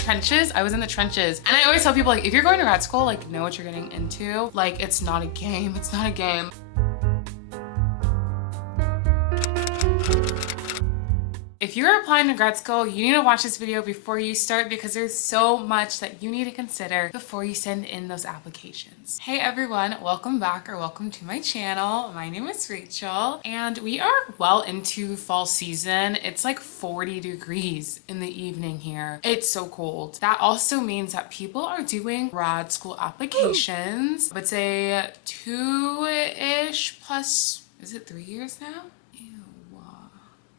trenches. I was in the trenches. And I always tell people, like, if you're going to grad school, like, know what you're getting into. Like, it's not a game. It's not a game. If you're applying to grad school, you need to watch this video before you start because there's so much that you need to consider before you send in those applications. Hey everyone, welcome back or welcome to my channel. My name is Rachel and we are well into fall season. It's like 40 degrees in the evening here. It's so cold. That also means that people are doing grad school applications. I would say 2-ish plus, is it 3 years now?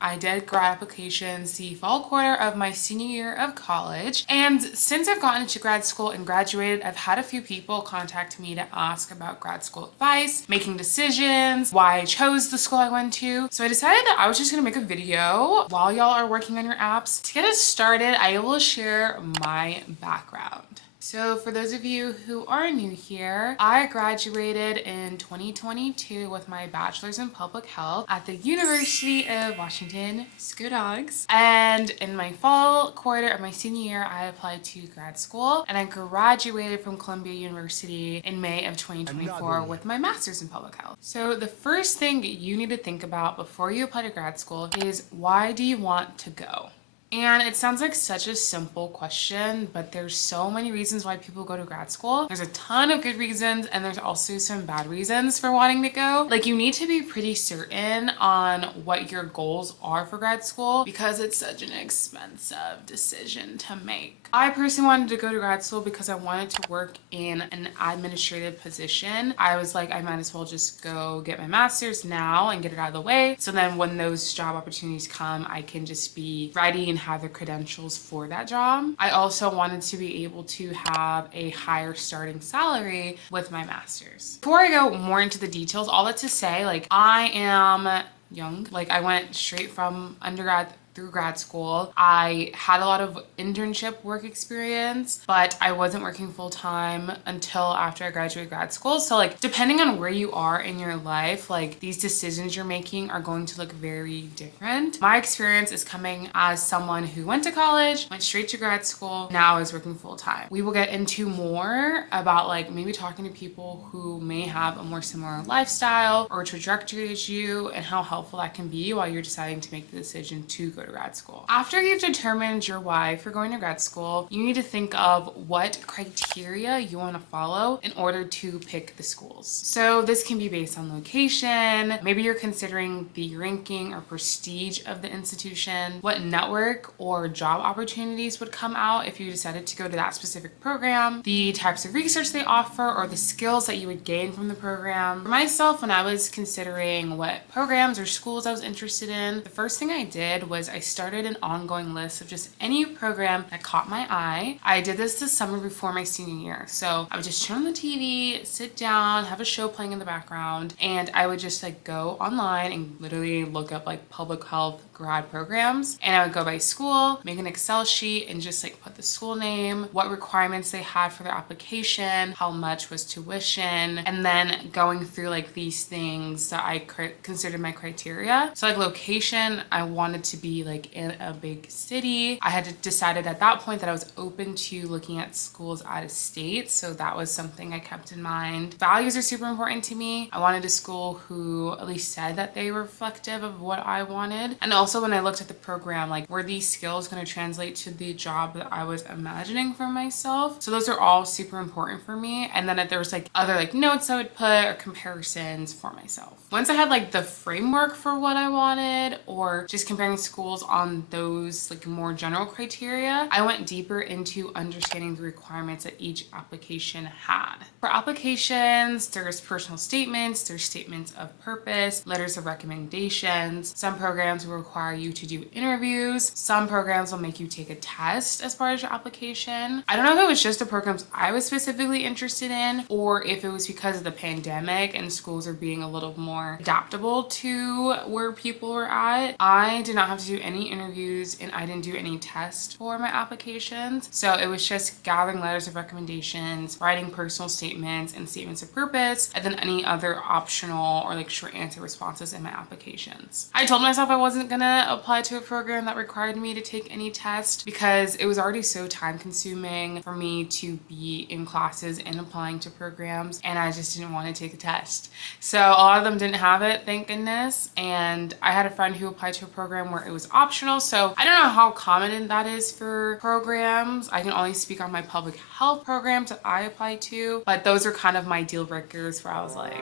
I did grad applications the fall quarter of my senior year of college. And since I've gotten into grad school and graduated, I've had a few people contact me to ask about grad school advice, making decisions, why I chose the school I went to. So I decided that I was just gonna make a video while y'all are working on your apps. To get us started, I will share my background. So for those of you who are new here, I graduated in 2022 with my bachelor's in public health at the University of Washington, Go Dogs. And in my fall quarter of my senior year, I applied to grad school and I graduated from Columbia University in May of 2024 with my master's in public health. So the first thing you need to think about before you apply to grad school is, why do you want to go? And it sounds like such a simple question, but there's so many reasons why people go to grad school. There's a ton of good reasons and there's also some bad reasons for wanting to go. Like, you need to be pretty certain on what your goals are for grad school because it's such an expensive decision to make. I personally wanted to go to grad school because I wanted to work in an administrative position. I was like, I might as well just go get my master's now and get it out of the way. So then when those job opportunities come, I can just be ready and have the credentials for that job. I also wanted to be able to have a higher starting salary with my master's. Before I go more into the details, all that to say, like, I am young. Like, I went straight from undergrad through grad school. I had a lot of internship work experience, but I wasn't working full time until after I graduated grad school. So like, depending on where you are in your life, like, these decisions you're making are going to look very different. My experience is coming as someone who went to college, went straight to grad school, now is working full time. We will get into more about like maybe talking to people who may have a more similar lifestyle or trajectory as you and how helpful that can be while you're deciding to make the decision to go to grad school. After you've determined your why for going to grad school, you need to think of what criteria you want to follow in order to pick the schools. So this can be based on location, maybe you're considering the ranking or prestige of the institution, what network or job opportunities would come out if you decided to go to that specific program, the types of research they offer or the skills that you would gain from the program. For myself, when I was considering what programs or schools I was interested in, the first thing I did was I started an ongoing list of just any program that caught my eye. I did this summer before my senior year. So I would just turn on the TV, sit down, have a show playing in the background, and I would just like go online and literally look up like public health grad programs. And I would go by school, make an Excel sheet and just like put the school name, what requirements they had for their application, how much was tuition, and then going through like these things that I considered my criteria. So like location, I wanted to be like in a big city. I had decided at that point that I was open to looking at schools out of state. So that was something I kept in mind. Values are super important to me. I wanted a school who at least said that they were reflective of what I wanted. And also when I looked at the program, like, were these skills going to translate to the job that I was imagining for myself? So those are all super important for me. And then there was like other like notes I would put or comparisons for myself. Once I had like the framework for what I wanted or just comparing schools on those like more general criteria, I went deeper into understanding the requirements that each application had. For applications, there's personal statements, there's statements of purpose, letters of recommendations. Some programs will require you to do interviews. Some programs will make you take a test as part of your application. I don't know if it was just the programs I was specifically interested in or if it was because of the pandemic and schools are being a little more adaptable to where people were at. I did not have to do any interviews and I didn't do any tests for my applications. So it was just gathering letters of recommendations, writing personal statements and statements of purpose, and then any other optional or like short answer responses in my applications. I told myself I wasn't gonna gonna apply to a program that required me to take any test because it was already so time consuming for me to be in classes and applying to programs, and I just didn't want to take a test. So a lot of them didn't have it, thank goodness. And I had a friend who applied to a program where it was optional. So I don't know how common that is for programs. I can only speak on my public health programs that I applied to, but those are kind of my deal breakers where I was like,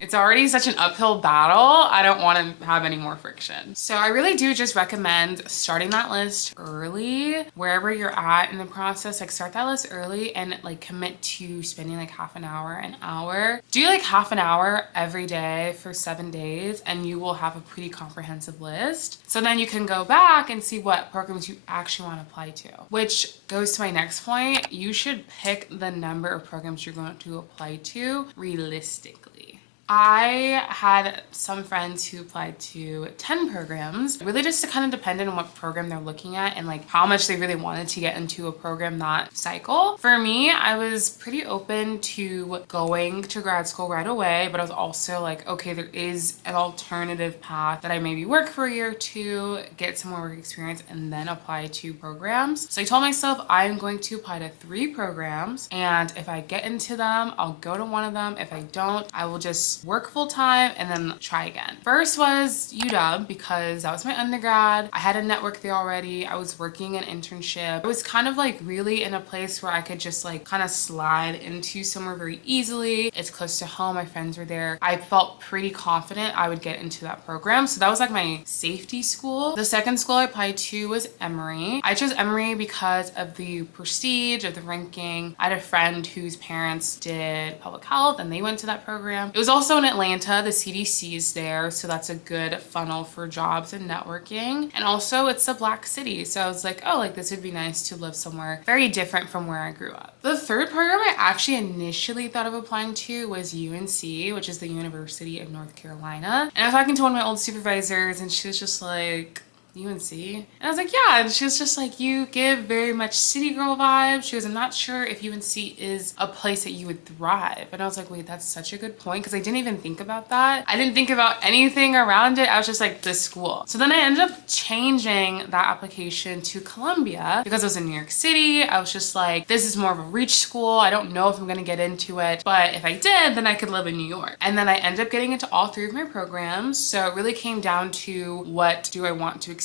it's already such an uphill battle. I don't want to have any more friction. So I really do just recommend starting that list early, wherever you're at in the process. Like start that list early and like commit to spending like half an hour, an hour. Do like half an hour every day for 7 days and you will have a pretty comprehensive list. So then you can go back and see what programs you actually want to apply to. Which goes to my next point. You should pick the number of programs you're going to apply to realistically. I had some friends who applied to 10 programs, really just kind of depended on what program they're looking at and like how much they really wanted to get into a program that cycle. For me, I was pretty open to going to grad school right away, but I was also like, okay, there is an alternative path that I maybe work for a year or two, get some more work experience, and then apply to programs. So I told myself I'm going to apply to 3 programs, and if I get into them, I'll go to one of them. If I don't, I will just work full time and then try again. First was UW because that was my undergrad. I had a network there already. I was working an internship. I was kind of like really in a place where I could just like kind of slide into somewhere very easily. It's close to home. My friends were there. I felt pretty confident I would get into that program. So that was like my safety school. The second school I applied to was Emory. I chose Emory because of the prestige of the ranking. I had a friend whose parents did public health and they went to that program. It was also in Atlanta, the CDC is there, so that's a good funnel for jobs and networking. And also it's a Black city, so I was like, oh, like this would be nice to live somewhere very different from where I grew up. The third program I actually initially thought of applying to was UNC, which is the University of North Carolina. And I was talking to one of my old supervisors and she was just like, UNC? And I was like, yeah. And she was just like, you give very much city girl vibes. She goes, I'm not sure if UNC is a place that you would thrive. And I was like, wait, that's such a good point. Cause I didn't even think about that. I didn't think about anything around it. I was just like, this school. So then I ended up changing that application to Columbia because I was in New York City. I was just like, this is more of a reach school. I don't know if I'm gonna get into it, but if I did, then I could live in New York. And then I ended up getting into all 3 of my programs. So it really came down to what do I want to experience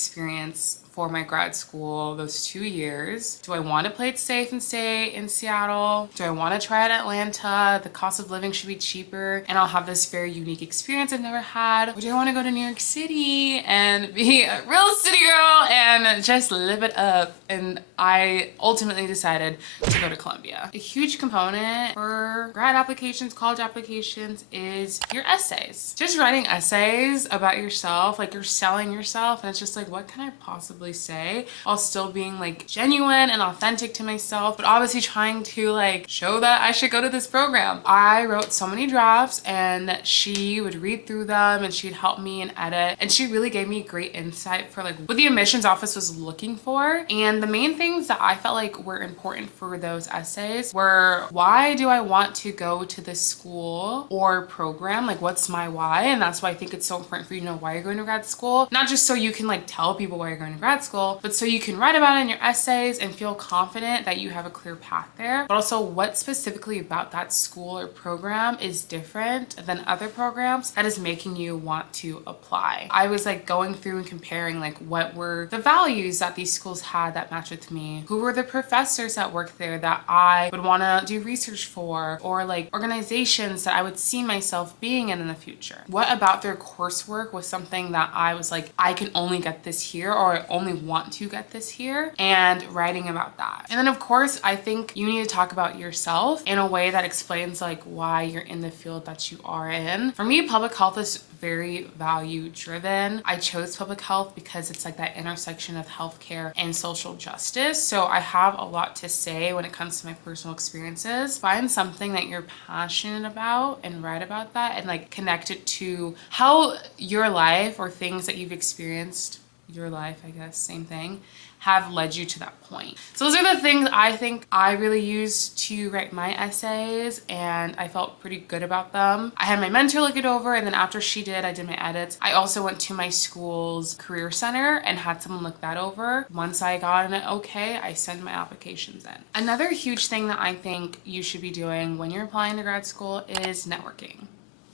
for my grad school those 2 years. Do I want to play it safe and stay in Seattle? Do I want to try it Atlanta? The cost of living should be cheaper and I'll have this very unique experience I've never had. Or do I want to go to New York City and be a real city girl and just live it up? And I ultimately decided to go to Columbia. A huge component for grad applications, college applications is your essays. Just writing essays about yourself, like you're selling yourself, and it's just like, what can I possibly say while still being like genuine and authentic to myself, but obviously trying to like show that I should go to this program. I wrote so many drafts and she would read through them and she'd help me and edit, and she really gave me great insight for like what the admissions office was looking for. And the main things that I felt like were important for those essays were, why do I want to go to this school or program? Like, what's my why? And that's why I think it's so important for you to know why you're going to grad school, not just so you can like tell people why you're going to grad school, but so you can write about it in your essays and feel confident that you have a clear path there. But also what specifically about that school or program is different than other programs that is making you want to apply. I was like going through and comparing like what were the values that these schools had that matched with me, who were the professors that worked there that I would want to do research for, or like organizations that I would see myself being in the future. What about their coursework was something that I was like, I can only get this here, or I only want to get this here, and writing about that. And then of course, I think you need to talk about yourself in a way that explains like why you're in the field that you are in. For me, public health is very value driven. I chose public health because it's like that intersection of healthcare and social justice. So I have a lot to say when it comes to my personal experiences. Find something that you're passionate about and write about that and like connect it to how your life or things that you've experienced, your life, I guess, same thing, have led you to that point. So those are the things I think I really used to write my essays, and I felt pretty good about them. I had my mentor look it over, and then after she did, I did my edits. I also went to my school's career center and had someone look that over. Once I got an okay, I sent my applications in. Another huge thing that I think you should be doing when you're applying to grad school is networking.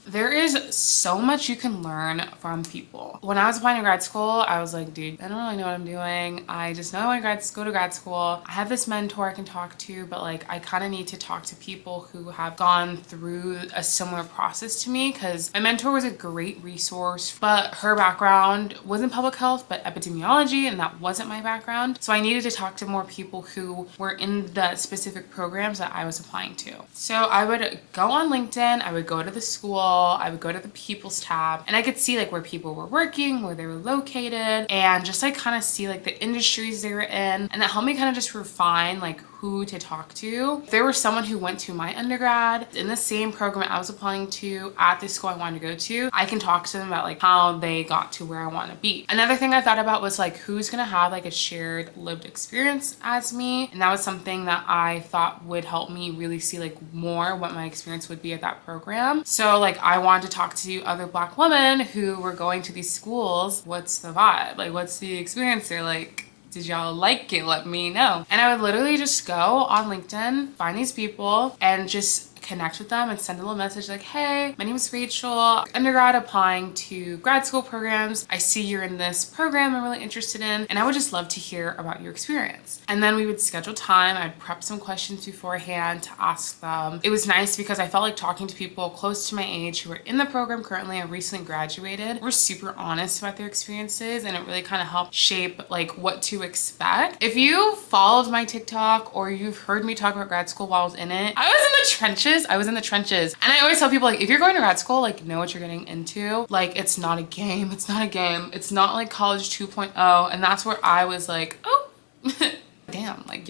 There is so much you can learn from people. When I was applying to grad school, I was like, dude, I don't really know what I'm doing. I just know I want to go to grad school. I have this mentor I can talk to, but like I kind of need to talk to people who have gone through a similar process to me, because my mentor was a great resource, but her background wasn't public health, but epidemiology, and that wasn't my background. So I needed to talk to more people who were in the specific programs that I was applying to. So I would go on LinkedIn, I would go to the school, I would go to the people's tab, and I could see like where people were working, where they were located, and just like kind of see like the industries they were in. And that helped me kind of just refine like who to talk to. If there was someone who went to my undergrad in the same program I was applying to at the school I wanted to go to, I can talk to them about like how they got to where I want to be. Another thing I thought about was like who's gonna have like a shared lived experience as me, and that was something that I thought would help me really see like more what my experience would be at that program. So like I wanted to talk to other Black women who were going to these schools. What's the vibe? Like what's the experience there like? Did y'all like it? Let me know. And I would literally just go on LinkedIn, find these people, and just connect with them and send a little message like, hey, my name is Rachel, undergrad applying to grad school programs. I see you're in this program I'm really interested in, and I would just love to hear about your experience. And then we would schedule time. I'd prep some questions beforehand to ask them. It was nice because I felt like talking to people close to my age who are in the program currently and recently graduated were super honest about their experiences, and it really kind of helped shape like what to expect. If you followed my TikTok or you've heard me talk about grad school while I was in it, I was in the trenches. And I always tell people like, if you're going to grad school, like know what you're getting into. Like it's not a game. It's not a game. It's not like college 2.0. And that's where I was like, oh, damn, like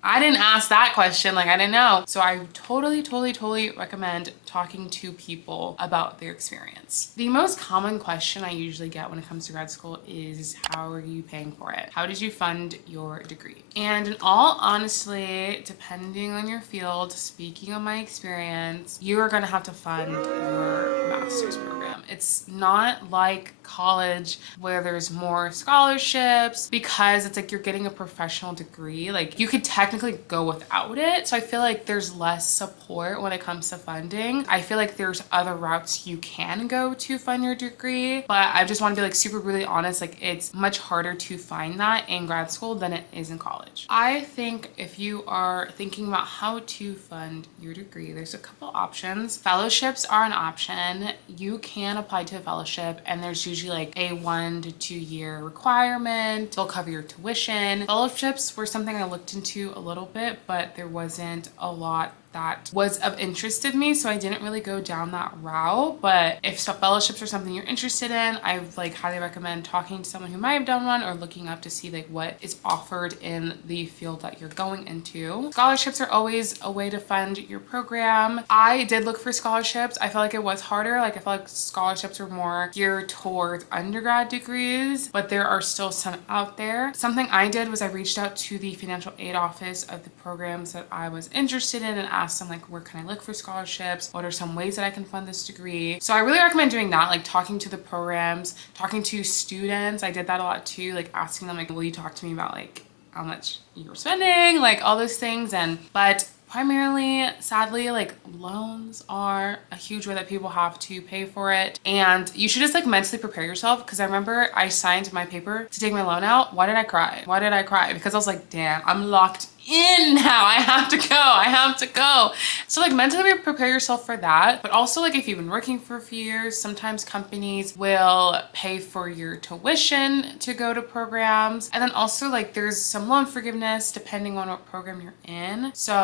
I didn't ask that question. Like I didn't know. So I totally recommend talking to people about their experience. The most common question I usually get when it comes to grad school is, how are you paying for it? How did you fund your degree? And in all honesty, depending on your field, speaking of my experience, you are gonna have to fund your master's program. It's not like college where there's more scholarships, because it's like you're getting a professional degree. Like you could technically go without it. So I feel like there's less support when it comes to funding. I feel like there's other routes you can go to fund your degree, but I just want to be like super really honest, like it's much harder to find that in grad school than it is in college. I think if you are thinking about how to fund your degree, there's a couple options. Fellowships are an option. You can apply to a fellowship, and there's usually like a 1 to 2 year requirement. They'll cover your tuition. Fellowships were something I looked into a little bit, but there wasn't a lot that was of interest to me, so I didn't really go down that route. But if fellowships are something you're interested in, I like highly recommend talking to someone who might have done one, or looking up to see like what is offered in the field that you're going into. Scholarships are always a way to fund your program. I did look for scholarships. I felt like it was harder. Like I felt like scholarships were more geared towards undergrad degrees, but there are still some out there. Something I did was I reached out to the financial aid office of the programs that I was interested in and asked them like, where can I look for scholarships? What are some ways that I can fund this degree? So I really recommend doing that, like talking to the programs, talking to students. I did that a lot too, like asking them like, will you talk to me about like how much you were spending, like all those things. But primarily, sadly, like loans are a huge way that people have to pay for it, and you should just like mentally prepare yourself. Because I remember I signed my paper to take my loan out. Why did I cry? Because I was like, damn, I'm locked in now. I have to go. So like mentally prepare yourself for that. But also like if you've been working for a few years, sometimes companies will pay for your tuition to go to programs. And then also like there's some loan forgiveness depending on what program you're in. So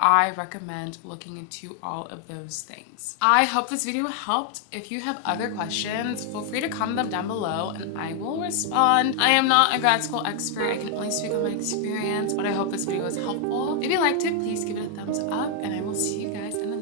I recommend looking into all of those things. I hope this video helped. If you have other questions, feel free to comment them down below and I will respond. I am not a grad school expert. I can only speak on my experience, but I hope this video was helpful. If you liked it, please give it a thumbs up, and I will see you guys in the